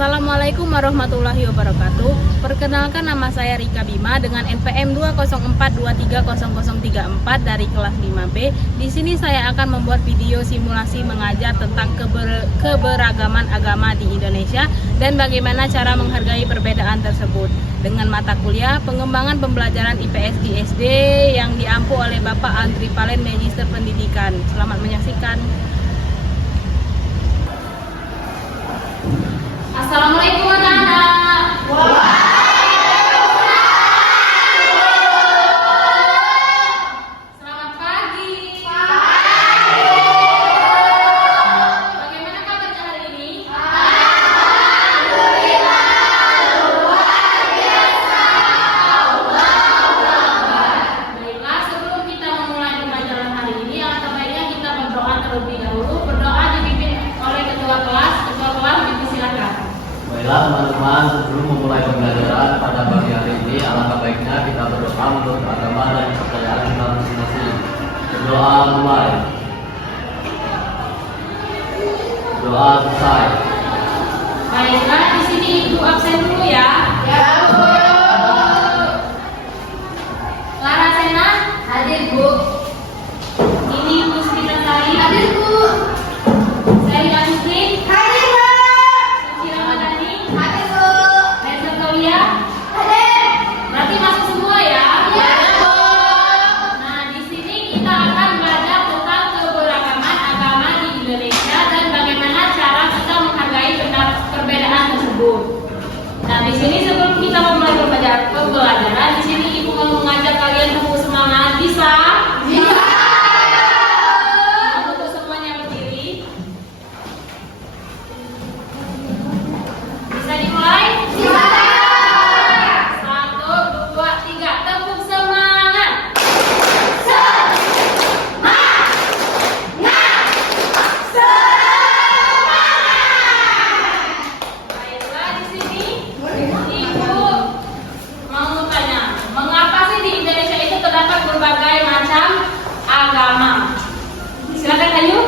Assalamualaikum warahmatullahi wabarakatuh. Perkenalkan, nama saya Rika Bima dengan NPM 204230034 dari kelas 5B. Di sini saya akan membuat video simulasi mengajar tentang keberagaman agama di Indonesia dan bagaimana cara menghargai perbedaan tersebut dengan mata kuliah pengembangan pembelajaran IPS di SD yang diampu oleh Bapak Andri Palen, Magister Pendidikan. Selamat menyaksikan. Assalamualaikum anak-anak. Selamat pagi. Bagaimana kabarnya hari ini? Alhamdulillah, luar biasa. Baiklah, sebelum kita memulai pembelajaran hari ini, alangkah baiknya kita berdoa terlebih dahulu. Berdoa dipimpin oleh ketua kelas. Ketua kelas dipersilakan. Baiklah teman-teman, sebelum memulai pembelajaran pada pagi hari ini, alangkah baiknya kita berdoa untuk agama dan kepercayaan kita masing-masing. Berdoa mulai. Doa selesai. Baiklah, di sini Ibu absen dulu ya. Ya, Bu. Lara Sena, Hadir, Bu. ini Puspita Sari, Hadir, Bu. Zahida Muslim, Hadir, Pak. Suci Ramadhani, Hadir, Bu. Reza Taulia. Hadir. Berarti masuk semua ya? Ya, Bu. Nah, di sini kita akan belajar tentang keberagaman agama di Indonesia dan bagaimana cara kita menghargai perbedaan tersebut. Nah, di sini sebelum kita memulai pembelajaran, di sini Ibu mau mengajak kalian untuk semangat. Bisa? Bisa. Untuk semuanya berdiri. Bisa dimulai? Bisa. 1, 2, 3, tepuk semangat. Baiklah, di sini Ibu mau tanya, mengapa sih di Indonesia itu terdapat berbagai macam agama? Silakan Ayu.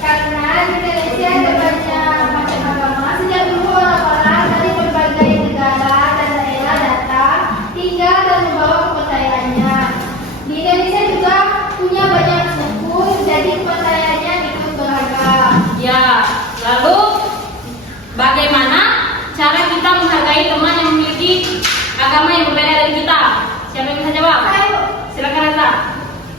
Karena di Indonesia ada banyak macam agama. Sejak dulu orang-orang dari berbagai negara dan daerah datang, tinggal dan membawa kepercayaannya. Di Indonesia juga punya banyak suku, jadi kepercayaannya ikut beragam. Ya, lalu bagaimana cara kita menghargai teman yang memiliki agama yang berbeda dari kita? Siapa yang bisa jawab? Ayo, Silakan Reza.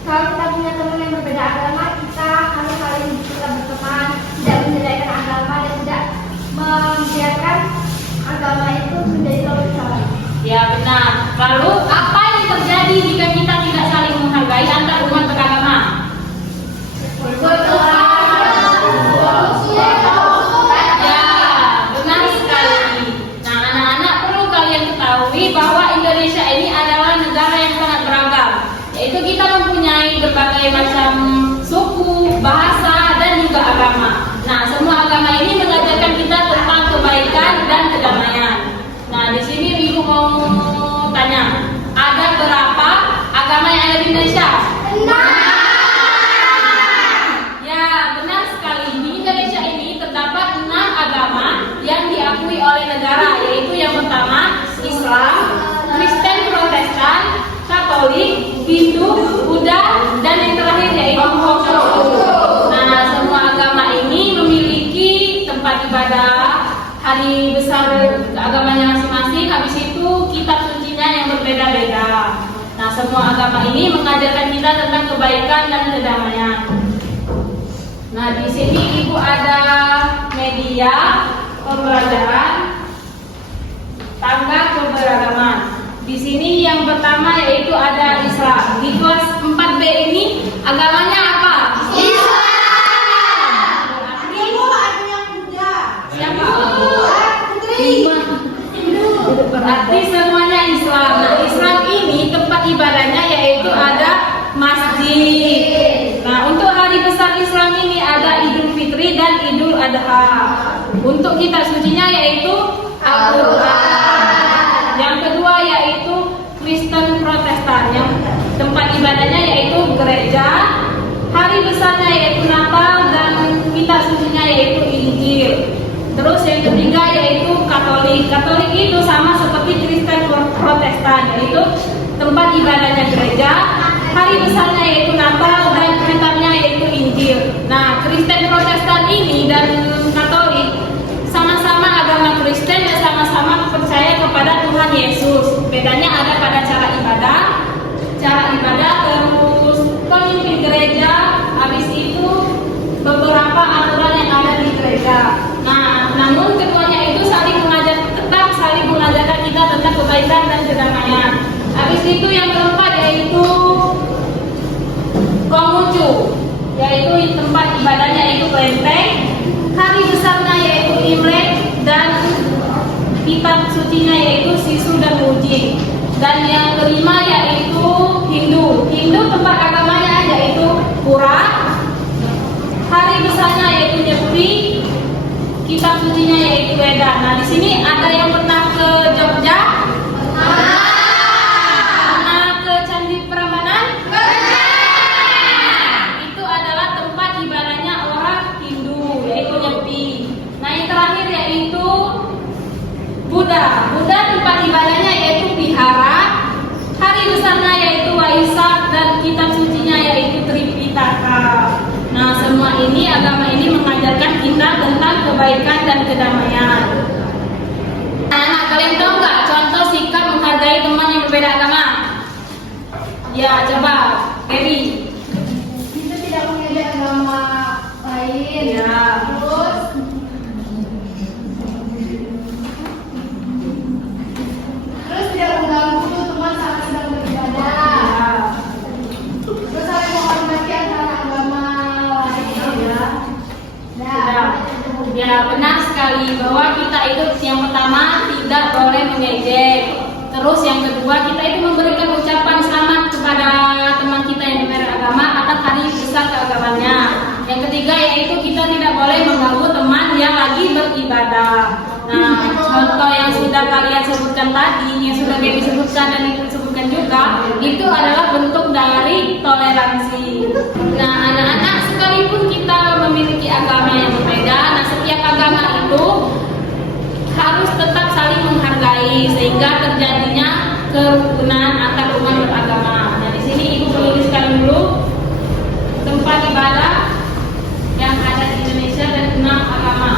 kalau kita punya teman yang berbeda agama, kita harus saling kita berteman, tidak menjelekan agama dan tidak membiarkan agama itu menjadi terlalu. Ya, benar. Lalu apa yang terjadi jika kita tidak saling menghargai antar umat beragama? Ya, benar sekali. Nah, anak-anak perlu kalian ketahui bahwa Indonesia ini adalah negara yang sangat beragam, yaitu kita mempunyai berbagai macam suku, bahasa, dan juga agama. Nah, semua agama ini mengajarkan kita tentang kebaikan dan kedamaian. Nah, di sini Ibu mau tanya, ada berapa agama yang ada di Indonesia? Ya, benar sekali. Di Indonesia ini terdapat 6 agama yang diakui oleh negara, yaitu yang pertama Islam, Kristen Protestan, Katolik, Hindu, Buddha, dan yang terakhir yaitu Konghucu. Nah, semua agama ini memiliki tempat ibadah, hari besar agamanya masing-masing, habis itu kitab sucinya yang berbeda-beda. Nah, semua agama ini mengajarkan kita tentang kebaikan dan kedamaian. Nah, di sini Ibu ada media pembelajaran tangga keberagaman. Di sini yang pertama yaitu ada Islam. Di kelas 4B ini agamanya apa? Siapa? Berarti semuanya Islam. Nah, Islam ini tempat ibadahnya yaitu ada masjid. Nah, untuk hari besar Islam ini ada Idul Fitri dan Idul Adha. Untuk kitab sucinya yaitu Al-Quran. Yang kedua yaitu Kristen Protestan, yang tempat ibadahnya yaitu gereja. Hari besarnya yaitu Natal dan kitab sucinya yaitu Injil. Terus yang ketiga yaitu Katolik itu sama seperti Kristen Protestan, yaitu tempat ibadahnya gereja, hari besarnya yaitu Natal, dan perintahnya yaitu Injil. Nah, Kristen Protestan ini dan Katolik sama-sama agama Kristen dan sama-sama percaya kepada Tuhan Yesus. Bedanya ada pada cara ibadah, terus pemimpin gereja, habis itu beberapa aturan yang ada di gereja. Nah, namun keduanya itu tetap saling mengajarkan kita tentang kebaikan dan kedamaian. Habis itu yang keempat yaitu Konghucu, yaitu tempat ibadahnya yaitu kelenteng, hari besarnya yaitu Imlek, dan kitab sucinya yaitu Sisu dan Muji. Dan yang kelima yaitu Hindu tempat agamanya yaitu Pura, hari besarnya yaitu Nyepri, kitab sucinya yaitu Weda. Nah, di sini ada yang pernah ke Jogja? Pernah ke Candi Prambanan? Itu adalah tempat ibadahnya orang Hindu, yaitu Nyepi. Nah, yang terakhir yaitu Buddha tempat ibadahnya yaitu Vihara, hari besarnya yaitu Waisak, dan kitab sucinya yaitu Tripitaka. Nah, semua ini agama ini mengajarkan kita tentang kebaikan dan kedamaian. Anak-anak, kalian tahu nggak contoh sikap menghargai teman yang berbeda agama? Ya, coba, Gaby. Itu tidak mengejek agama lain. Ya. Terus tidak mengganggu tuh teman saat sedang beribadah. Ya. Terus saling menghormati antara agama lain. Ya. Nah, Ya, benar sekali bahwa kita itu yang pertama tidak boleh mengejek. Terus yang kedua, kita itu memberikan ucapan selamat kepada teman kita yang berbeda agama atas hari besar keagamannya. Yang ketiga yaitu kita tidak boleh mengganggu teman yang lagi beribadah. Nah, contoh yang sudah kalian sebutkan tadi, yang sudah Gaby sebutkan dan itu disebutkan juga, itu adalah bentuk dari toleransi. Nah, anak-anak, sekalipun kita memiliki agama yang berbeda, nah setiap agama itu harus tetap saling menghargai sehingga terjadinya kerukunan antar umat beragama. Nah, di sini Ibu menuliskan dulu tempat ibadah yang ada di Indonesia dan 6 agama.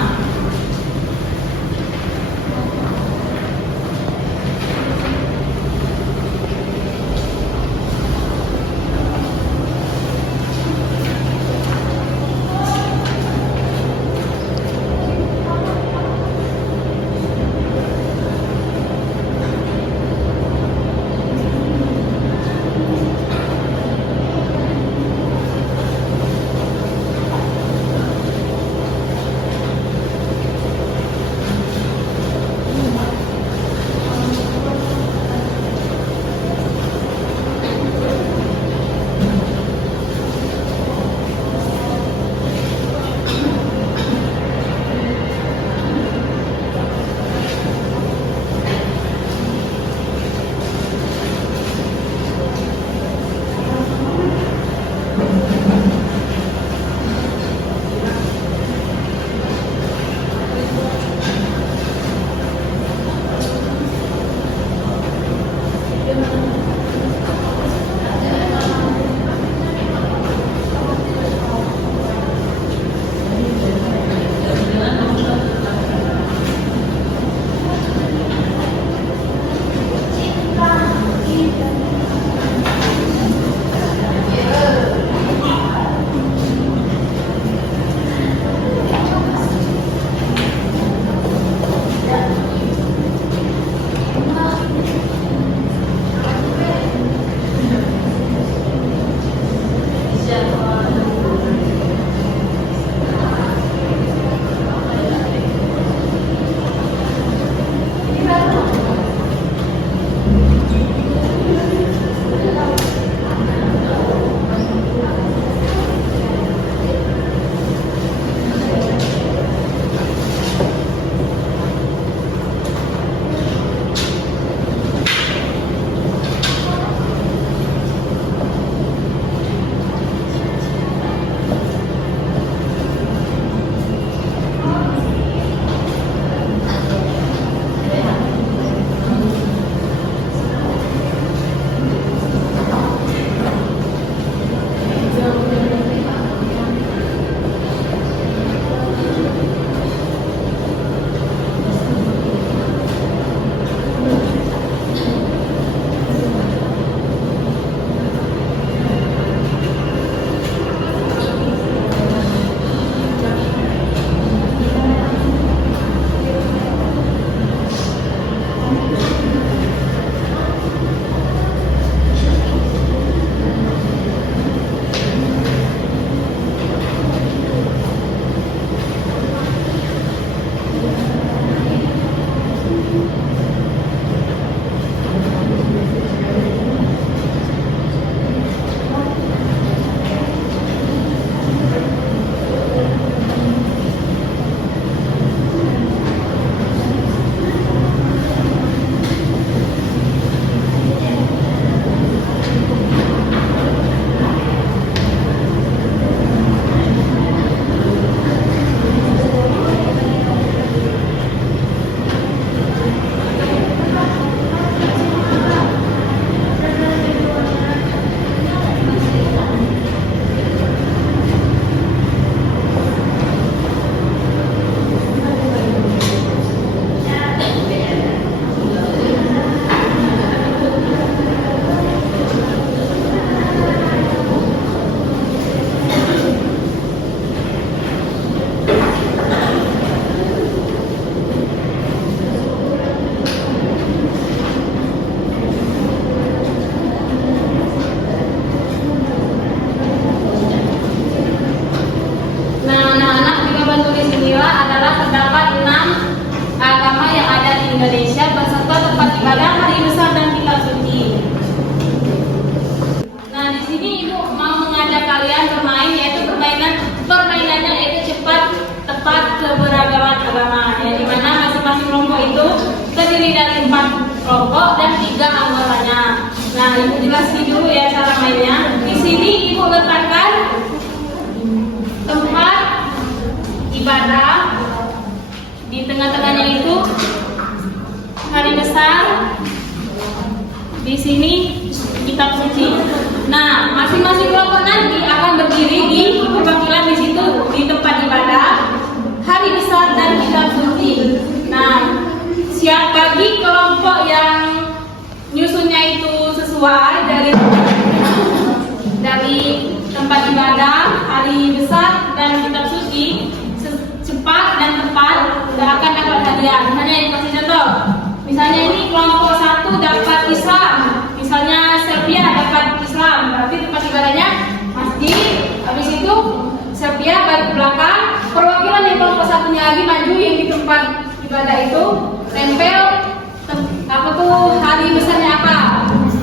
Nah, anak-anak di papan tulis inilah adalah terdapat 6 agama yang ada di Indonesia beserta tempat ibadah, hari besar dan kitab suci. Nah, di sini ibu mau mengajak kalian bermain, yaitu permainannya yaitu cepat tepat keberagaman agama, yang dimana masing-masing kelompok itu terdiri dari 4 kelompok dan 3 anggotanya. Nah, ibu jelasin dulu ya cara mainnya. Di sini ibu letakkan tempat ibadah, di tengah-tengahnya itu hari besar, di sini kitab suci. Nah, masing-masing kelompok nanti akan berdiri di perwakilan di situ, di tempat ibadah, hari besar dan kitab suci. Nah, siap bagi kelompok yang nyusunnya itu sesuai dari tempat ibadah, hari besar dan kitab suci, cepat dan tepat, tidak akan dapat hadiah. Misalnya ini kasih contoh. Misalnya ini kelompok 1 dapat Islam. Misalnya Serbia dapat Islam, berarti tempat ibadahnya masjid. Habis itu Serbia balik ke belakang, perwakilan yang kelompok satunya lagi maju yang di tempat ibadah itu tempel hari besarnya apa?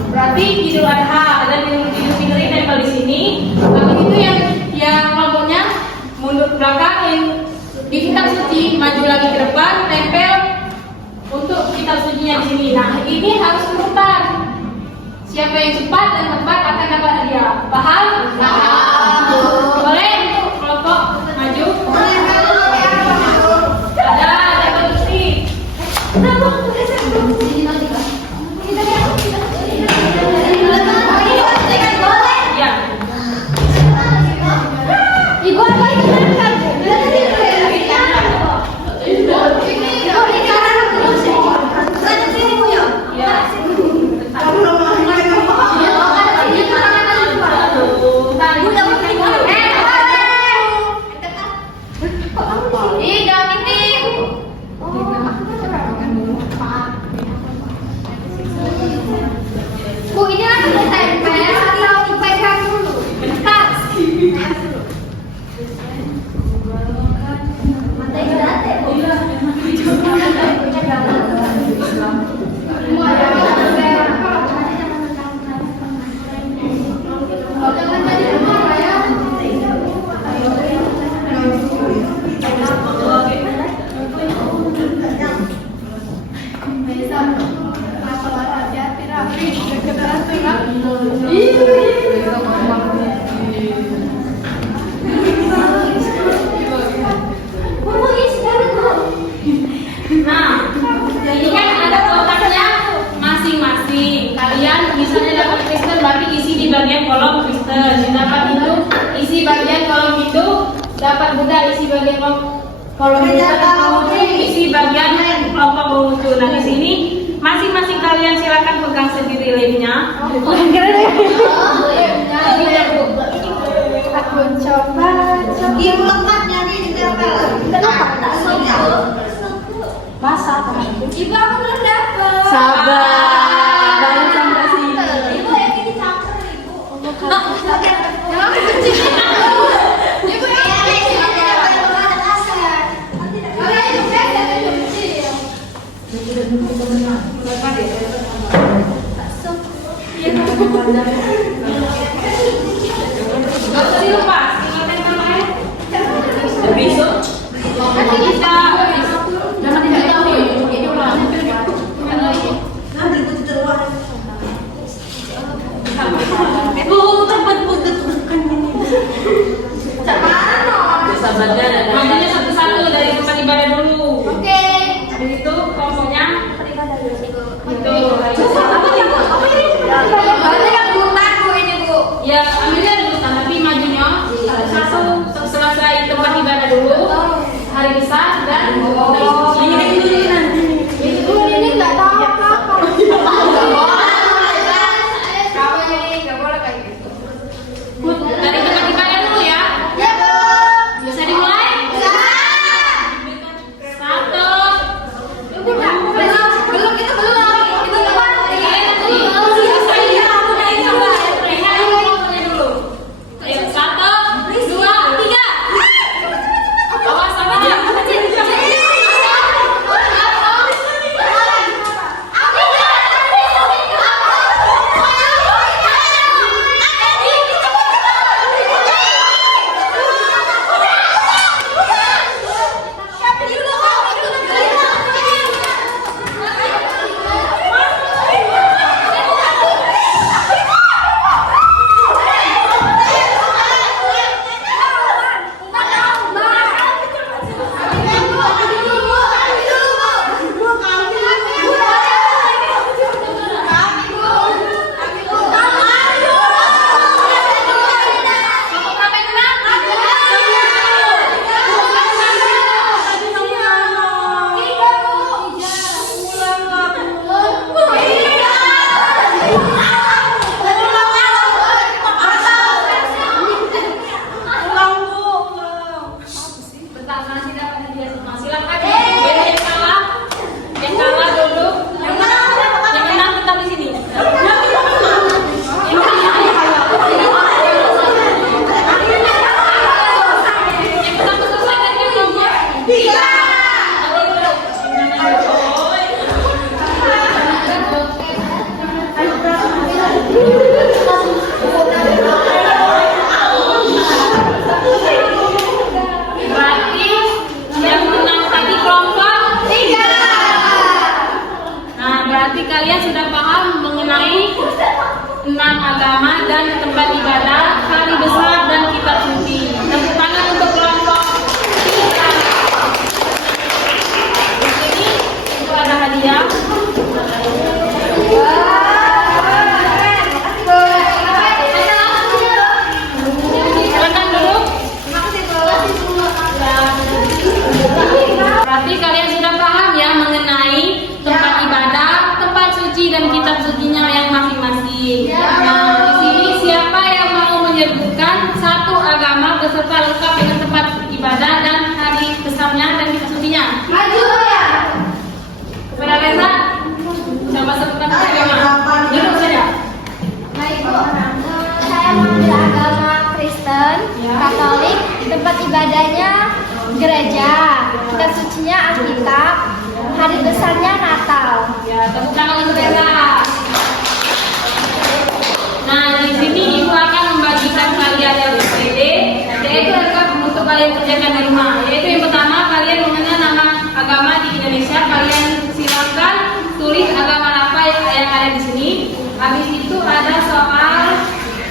Berarti Idul Adha dan Idul Fitri tempel di sini. Habis itu yang kelompoknya mundur ke belakang, yang di kitab suci maju lagi ke depan, tempel untuk kitab sucinya di sini. Nah, ini harus urutan. Siapa yang cepat dan tepat akan dapat hadiah. Paham? Paham. Boleh untuk kelompok maju? Ada kursi. Ya. Ibu apa itu kan? Bu, ini langsung ditempel atau dipegang dulu? Bentar. Nah, ini kan ada kotaknya masing-masing. Kalian misalnya dapat Kristen, berarti isi di bagian kolom Kristen. Dapat itu, isi bagian kolom itu. Dapat Buddha, isi bagian kolom Buddha. Kemudian isi bagian kelompok Konghucu. Nah, di sini masing-masing kalian silakan pegang sendiri lemnya. Aku coba. Ibu lengkapnya nih ditempel. Kenapa? Masak. Ibu aku belum dapat. Sabar, baru sampai sini. Ibu yang ini campur ibu. Jangan kecil. Ibu yang ini dapat asal. Kalau itu beda itu kecil. Gak usah dilepas, tinggal tempel aja. Besok nanti kita jangan ditahu ya, ini ulang. Makanya satu-satu dari tempat ibadah dulu. Oke. Habis itu kelompoknya itu. Berarti kan hutan Bu ini Bu. Ya ambilnya dulu tapi majunya satu selesai tempat ibadah dulu. Hari besar dan Ini nggak tahu apa-apa. Kamu jadi nggak boleh kayak gitu. dari tempat ibadah dulu ya. Ya Bu. Bisa dimulai? Ya. Satu. Belum itu belum. Itu depan. Ayo, 1, 2, 3. Awas sama dia. Berarti kalian sudah paham mengenai 6 agama dan tempat ibadah, hari besar dan kitab suci. Tepuk tangan untuk kelompok 3. Di sini itu ada hadiah. Silakan dulu. Berarti kalian sudah paham ya mengenai tempat ibadah, tempat suci dan kitab sucinya yang masing-masing. Nah, di sini siapa yang mau menyebutkan satu agama beserta lengkap dengan tempat ibadah dan hari besarnya dan kitab sucinya? Maju ya. Kepada Reza, coba sebutkan satu agama. Duduk saja. Baik Bu. Saya mengambil agama Kristen, Katolik, tempat ibadahnya gereja, kitab sucinya Alkitab, hari besarnya Natal. Ya, tepuk tangan untuk Reza. Nah, di sini ibu akan membagikan kalian yang berbeda, yaitu akan untuk kalian kerjakan di rumah. Yaitu yang pertama, kalian mengenal nama agama di Indonesia. Kalian silakan tulis agama apa yang ada di sini. Habis itu ada soal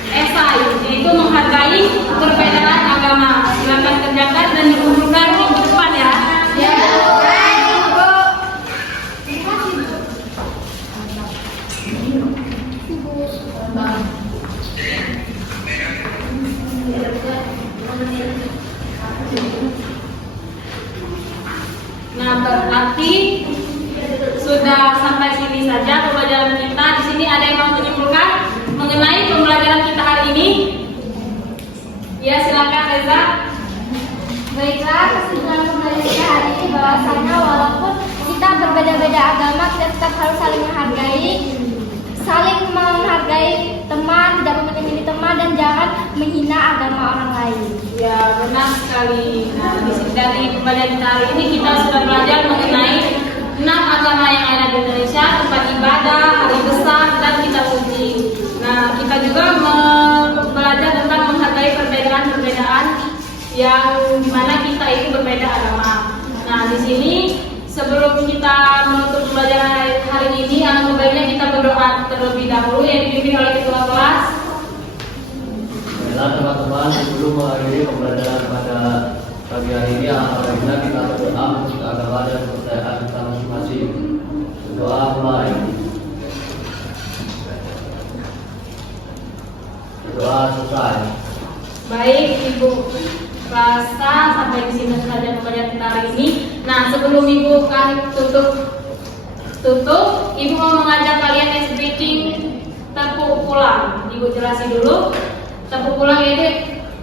esai, yaitu menghargai perbedaan agama. Silakan kerjakan dan dikumpulkan minggu depan ya. Ya. Baik Bu. Nah, berarti sudah sampai sini saja pembelajaran kita. Di sini ada yang mau menyimpulkan mengenai pembelajaran kita hari ini? Ya, silakan Reza. Baiklah, kesimpulan pembelajaran kita hari ini bahwasanya walaupun kita berbeda-beda agama, kita tetap harus saling menghargai teman, tidak memilih teman dan jangan menghina agama orang lain. Ya, benar sekali. Nah, dari pembelajaran kita hari ini kita sudah belajar mengenai 6 agama yang ada di yang dimana kita itu berbeda agama. Nah, di sini sebelum kita menutup pembelajaran hari ini, alangkah baiknya kita berdoa terlebih dahulu yang dipimpin oleh ketua kelas. Baiklah teman-teman, sebelum mengakhiri pembelajaran pada pagi hari ini, alangkah baiknya kita berdoa untuk agama dan kepercayaan kita masing-masing. Doa mulai. Doa selesai. Baik, Ibu rasa sampai di sini saja pembelajaran kita hari ini. Nah, sebelum Ibu tutup, Ibu mau mengajak kalian next breathing tepuk pulang. Ibu jelasin dulu. Tepuk pulang ya, Dek.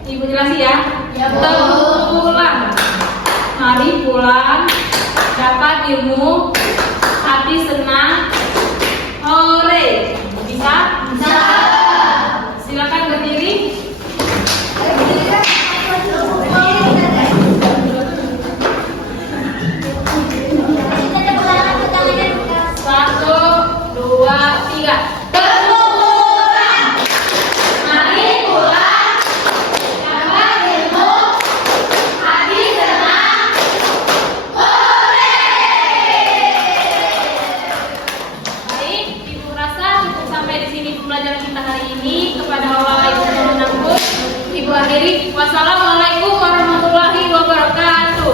Ibu jelasin ya. Tepuk pulang. Mari pulang. Dapat ilmu. Hati senang. Hore. Bisa? Bisa. Silakan berdiri. Satu, dua, tiga. Tepuk pulang. Mari pulang. Dapat ilmu. Hati senang. Hore. Baik, Ibu rasa cukup sampai di sini pembelajaran kita hari ini. Kepada Allah Ibu menanggung. Ibu akhiri. Wassalamualaikum warahmatullahi wabarakatuh.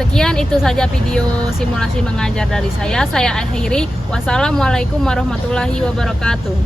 Sekian itu saja video simulasi mengajar dari saya. Saya akhiri. Wassalamualaikum warahmatullahi wabarakatuh.